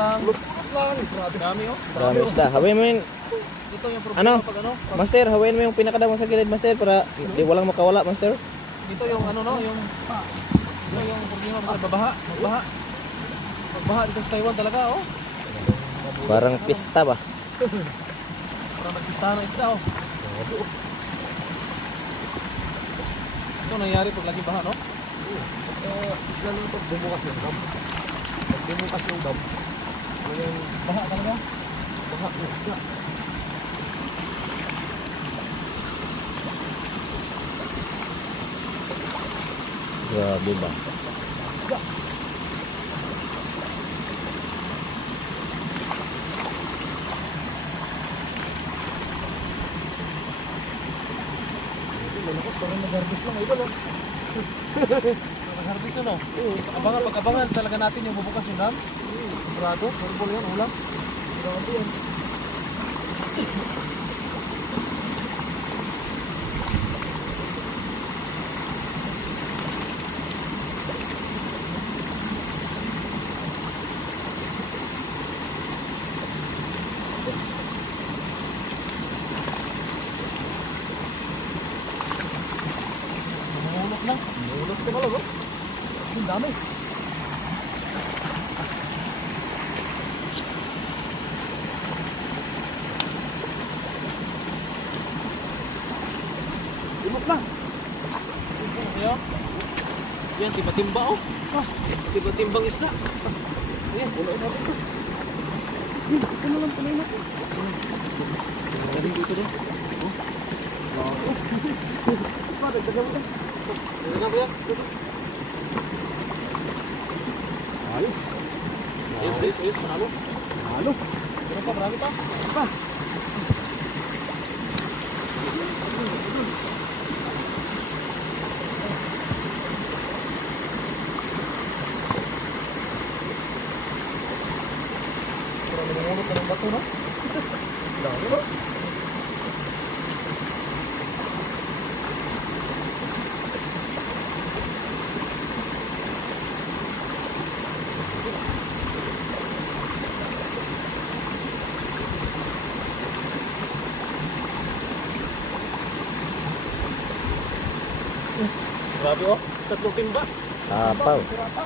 Pulot lang. Grabe. Dami oh. Dami isda. Hawin mo yun. Ito yung problema Ano? pag ano. Master, hawin mo yung pinakadamang sa gilid, master, para di walang makawala, master. Ito yung ano no, yung ito yung problema sa babaha, magbaha. Magbaha dito sa Taiwan talaga oh. Parang pista ba? Para magpistahan ng isda oh. Ito nangyari pag lagi baha no? Isla lang ito. Bumukas yung dam. Pag bumukas yung dam, yung Baha talaga. baha yung isla. Grabe ba? Malakas, parang nag-harvest lang. Ito lang. Nag-harvest na no? Pag-abangan talaga natin yung bubukas yung dam. Sigurado, surbol yan, ulam. Grabe yan. Namulot lang. Ulot ka pala, bro. Ang dami. Ulot lang. Kaya, yan, tiba-timba oh. Tiba-timbang isda. Ayan, Puloy natin ito. Pulo lang, puloy natin. galing dito din. Dagdagan mo ito. Dito na kuya. Ayos. Ayos, panalo. Halo. Meron pa, marami pa. Pa. Pero namumulot na ng bato no? Dami, bro. Grabe oh, tatlong timba. Tapaw. Sirata.